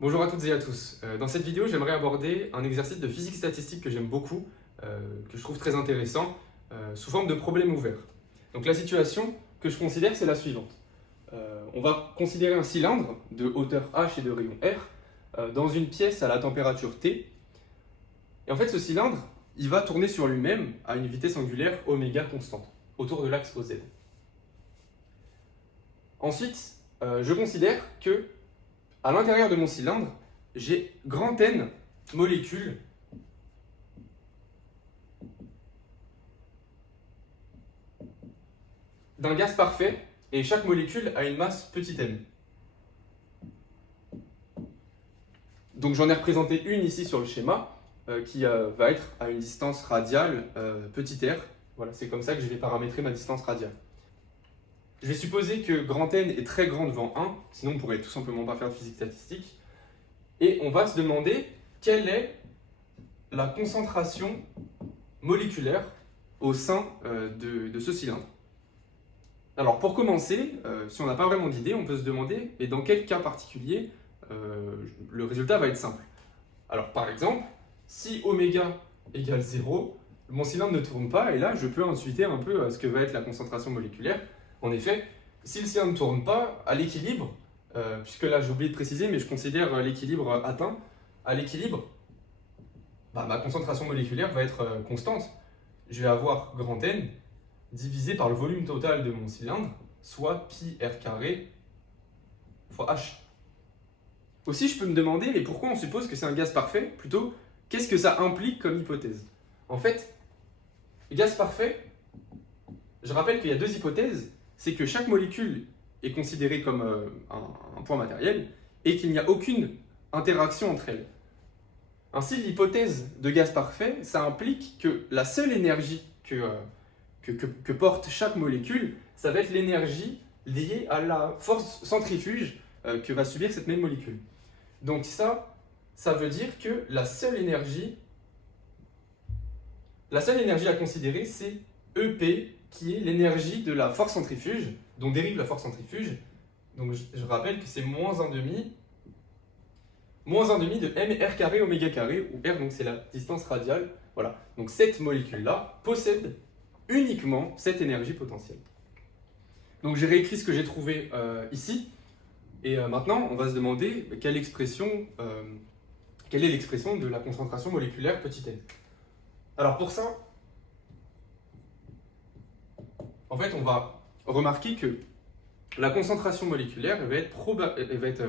Bonjour à toutes et à tous. Dans cette vidéo, j'aimerais aborder un exercice de physique statistique que j'aime beaucoup, que je trouve très intéressant, sous forme de problème ouvert. Donc la situation que je considère, c'est la suivante. On va considérer un cylindre de hauteur h et de rayon r dans une pièce à la température T. Et en fait, ce cylindre, il va tourner sur lui-même à une vitesse angulaire oméga constante, autour de l'axe OZ. Ensuite, je considère que à l'intérieur de mon cylindre, j'ai grand N molécules d'un gaz parfait et chaque molécule a une masse petit m. Donc j'en ai représenté une ici sur le schéma qui va être à une distance radiale petit r. Voilà, c'est comme ça que je vais paramétrer ma distance radiale. Je vais supposer que grand N est très grand devant 1, sinon on ne pourrait tout simplement pas faire de physique statistique. Et on va se demander quelle est la concentration moléculaire au sein de ce cylindre. Alors pour commencer, si on n'a pas vraiment d'idée, on peut se demander mais dans quel cas particulier le résultat va être simple. Alors par exemple, si oméga égale 0, mon cylindre ne tourne pas et là je peux intuiter un peu ce que va être la concentration moléculaire. En effet, si le cylindre ne tourne pas, à l'équilibre, puisque là j'ai oublié de préciser, mais je considère l'équilibre atteint, à l'équilibre, ma concentration moléculaire va être constante. Je vais avoir grand N divisé par le volume total de mon cylindre, soit pi r carré fois h. Aussi, je peux me demander, mais pourquoi on suppose que c'est un gaz parfait? Plutôt, qu'est-ce que ça implique comme hypothèse? En fait, gaz parfait, je rappelle qu'il y a deux hypothèses. C'est que chaque molécule est considérée comme un point matériel et qu'il n'y a aucune interaction entre elles. Ainsi, l'hypothèse de gaz parfait, ça implique que la seule énergie que porte chaque molécule, ça va être l'énergie liée à la force centrifuge que va subir cette même molécule. Donc ça veut dire que la seule énergie à considérer, c'est EP, qui est l'énergie de la force centrifuge, dont dérive la force centrifuge. Donc je rappelle que c'est moins 1,5 de mr carré oméga carré, où r donc c'est la distance radiale. Voilà. Donc cette molécule-là possède uniquement cette énergie potentielle. Donc j'ai réécrit ce que j'ai trouvé ici, et maintenant on va se demander quelle est l'expression de la concentration moléculaire petit n. Alors pour ça, en fait, on va remarquer que la concentration moléculaire va être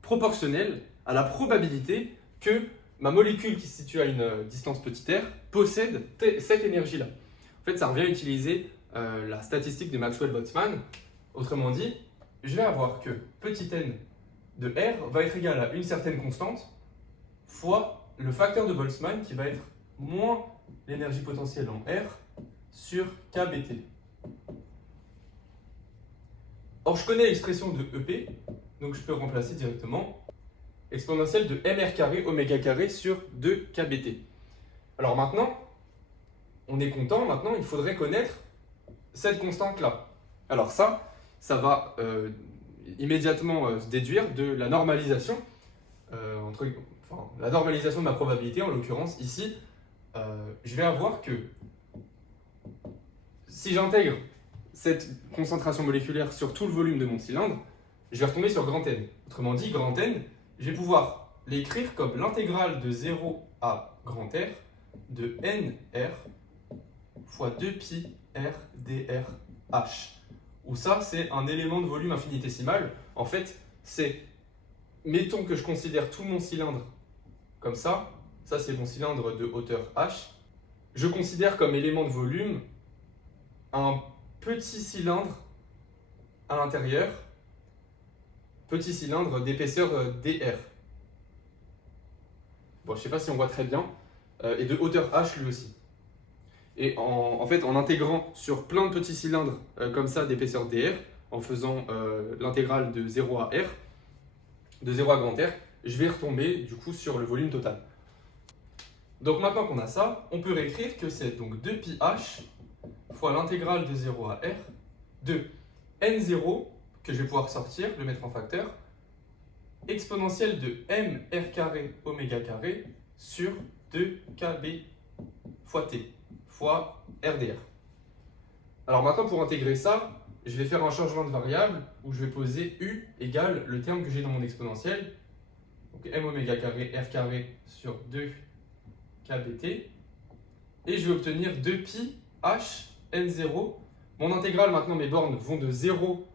proportionnelle à la probabilité que ma molécule qui se situe à une distance petit r possède cette énergie-là. En fait, ça revient à utiliser la statistique de Maxwell-Boltzmann. Autrement dit, je vais avoir que petit n de r va être égal à une certaine constante fois le facteur de Boltzmann qui va être moins l'énergie potentielle en r sur kBt. Or, je connais l'expression de EP, donc je peux remplacer directement exponentielle de mr carré oméga carré sur 2 kBt. Alors maintenant, on est content, maintenant il faudrait connaître cette constante-là. Alors ça va immédiatement se déduire de la normalisation, la normalisation de ma probabilité, en l'occurrence ici, je vais avoir que si j'intègre cette concentration moléculaire sur tout le volume de mon cylindre, je vais retomber sur grand N. Autrement dit, grand N, je vais pouvoir l'écrire comme l'intégrale de 0 à grand R de NR fois 2pi R dr H. Où ça, c'est un élément de volume infinitésimal. En fait, c'est, mettons que je considère tout mon cylindre comme ça c'est mon cylindre de hauteur H. Je considère comme élément de volume un petit cylindre à l'intérieur, petit cylindre d'épaisseur dr. Bon, je ne sais pas si on voit très bien, et de hauteur h lui aussi. Et en fait, en intégrant sur plein de petits cylindres comme ça d'épaisseur dr, en faisant l'intégrale de 0 à r, de 0 à grand R, je vais retomber du coup sur le volume total. Donc maintenant qu'on a ça, on peut réécrire que c'est donc 2pi h fois l'intégrale de 0 à r de n0, que je vais pouvoir sortir, le mettre en facteur, exponentielle de m r carré oméga carré sur 2kb fois t fois RDR. Alors maintenant, pour intégrer ça, je vais faire un changement de variable où je vais poser u égale le terme que j'ai dans mon exponentielle, donc m oméga carré r carré sur 2kbt, et je vais obtenir 2pi h n0. Mon intégrale, maintenant, mes bornes vont de 0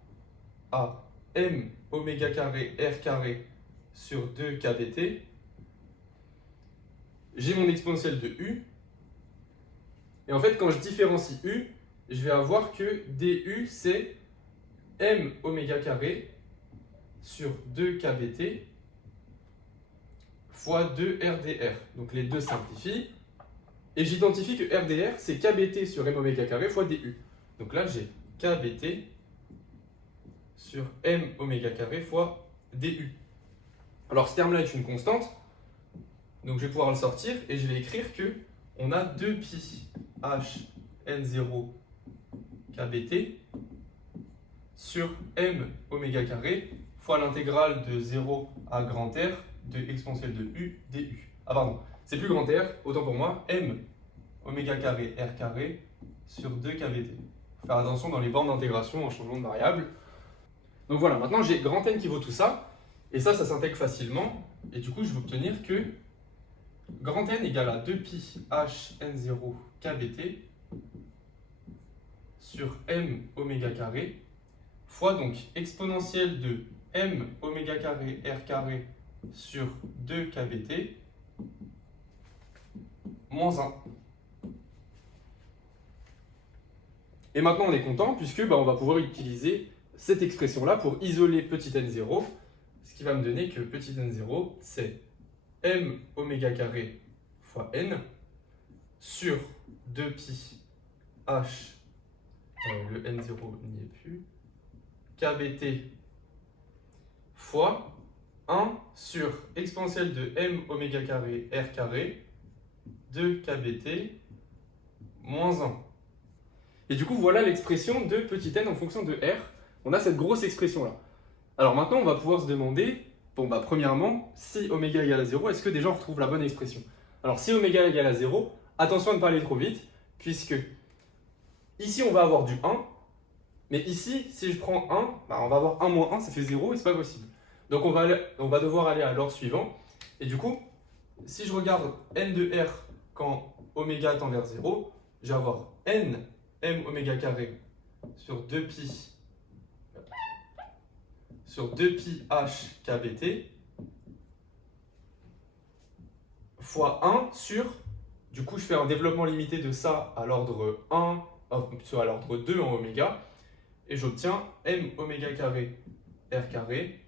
à m oméga carré r carré sur 2kbt. J'ai mon exponentielle de u. Et en fait, quand je différencie u, je vais avoir que du, c'est m oméga carré sur 2kbt fois 2RDR. Donc les deux simplifient. Et j'identifie que RDR, c'est kbt sur m oméga carré fois du. Donc là, j'ai kbt sur m oméga carré fois du. Alors ce terme-là est une constante. Donc je vais pouvoir le sortir et je vais écrire que on a 2pi h n0 kbt sur m oméga carré fois l'intégrale de 0 à grand R de exponentielle de u du. Ah pardon, c'est plus grand R, autant pour moi, m oméga carré r carré sur 2 kbt. Faut faire attention dans les bornes d'intégration en changeant de variable. Donc voilà, maintenant j'ai grand N qui vaut tout ça, et ça s'intègre facilement, et du coup je vais obtenir que grand N égale à 2pi h n0 kbt sur m oméga carré fois donc exponentielle de m oméga carré r carré sur 2 kbt moins 1. Et maintenant on est content puisque on va pouvoir utiliser cette expression-là pour isoler petit n0, ce qui va me donner que petit n0 c'est m oméga carré fois n sur 2pi h, le n0 n'y est plus, kbt fois 1 sur exponentielle de m oméga carré r carré 2 kbt moins 1. Et du coup, voilà l'expression de petit n en fonction de r. On a cette grosse expression-là. Alors maintenant, on va pouvoir se demander, premièrement, si oméga égale à 0, est-ce que déjà on retrouve la bonne expression? Alors si oméga égale à 0, attention à ne pas aller trop vite, puisque ici on va avoir du 1, mais ici, si je prends 1, on va avoir 1 moins 1, ça fait 0 et c'est pas possible. Donc on va devoir aller à l'ordre suivant. Et du coup, si je regarde n de r quand oméga tend vers 0, je vais avoir n m oméga carré sur 2pi h kbt fois 1 sur, du coup je fais un développement limité de ça à l'ordre 1, à l'ordre 2 en oméga, et j'obtiens m oméga carré r carré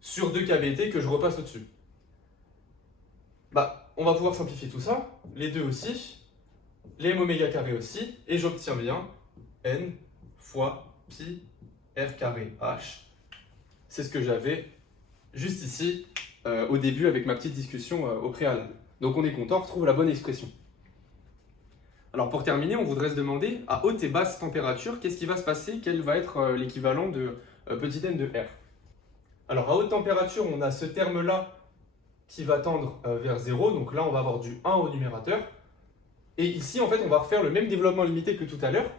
sur 2 kbt que je repasse au-dessus. On va pouvoir simplifier tout ça, les deux aussi, les m oméga carré aussi, et j'obtiens bien n fois pi r carré h. C'est ce que j'avais juste ici au début avec ma petite discussion au préalable. Donc on est content, on retrouve la bonne expression. Alors pour terminer, on voudrait se demander à haute et basse température, qu'est-ce qui va se passer? Quel va être l'équivalent de petit n de R? Alors à haute température, on a ce terme-là qui va tendre vers 0. Donc là, on va avoir du 1 au numérateur. Et ici, en fait, on va refaire le même développement limité que tout à l'heure,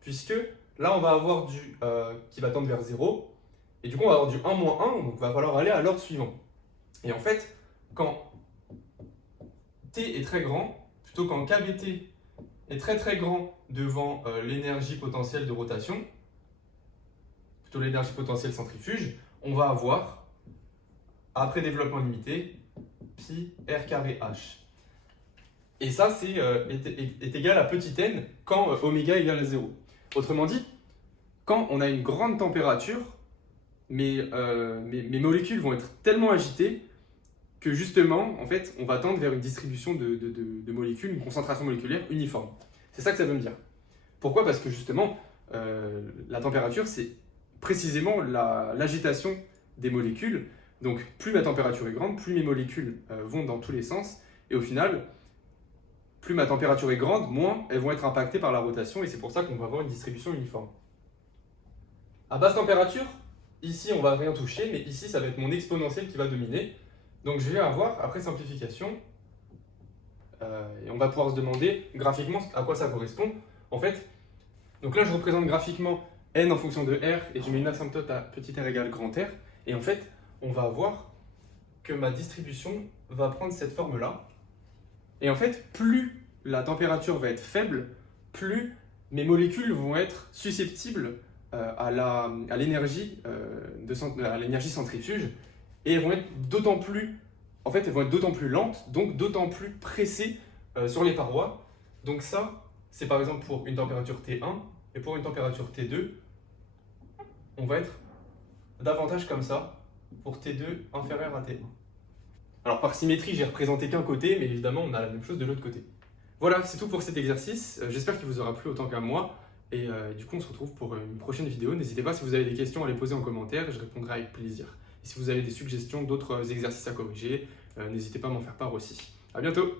puisque là, on va avoir du qui va tendre vers 0. Et du coup, on va avoir du 1 moins 1, donc il va falloir aller à l'ordre suivant. Et en fait, quand t est très grand, plutôt quand kbt est très très grand devant l'énergie potentielle de rotation, plutôt l'énergie potentielle centrifuge, on va avoir, après développement limité, pi r carré h. Et ça, est égal à petit n quand oméga égale à 0. Autrement dit, quand on a une grande température, mes molécules vont être tellement agitées que justement, en fait, on va tendre vers une distribution de molécules, une concentration moléculaire uniforme. C'est ça que ça veut me dire. Pourquoi? Parce que justement, la température, c'est précisément l'agitation des molécules. Donc, plus ma température est grande, plus mes molécules vont dans tous les sens. Et au final, plus ma température est grande, moins elles vont être impactées par la rotation. Et c'est pour ça qu'on va avoir une distribution uniforme. À basse température, ici on va rien toucher, mais ici ça va être mon exponentielle qui va dominer. Donc je vais avoir, après simplification, et on va pouvoir se demander graphiquement à quoi ça correspond. En fait, donc là je représente graphiquement n en fonction de r et je mets une asymptote à petit r égale grand R. Et en fait, on va voir que ma distribution va prendre cette forme-là. Et en fait, plus la température va être faible, plus mes molécules vont être susceptibles à l'énergie centrifuge, et elles vont être d'autant plus, en fait, elles vont être d'autant plus lentes, donc d'autant plus pressées sur les parois. Donc ça, c'est par exemple pour une température T1, et pour une température T2, on va être davantage comme ça, pour T2 inférieur à T1. Alors par symétrie, j'ai représenté qu'un côté, mais évidemment, on a la même chose de l'autre côté. Voilà, c'est tout pour cet exercice. J'espère qu'il vous aura plu autant qu'à moi. Et du coup, on se retrouve pour une prochaine vidéo. N'hésitez pas, si vous avez des questions, à les poser en commentaire. Je répondrai avec plaisir. Et si vous avez des suggestions d'autres exercices à corriger, n'hésitez pas à m'en faire part aussi. À bientôt!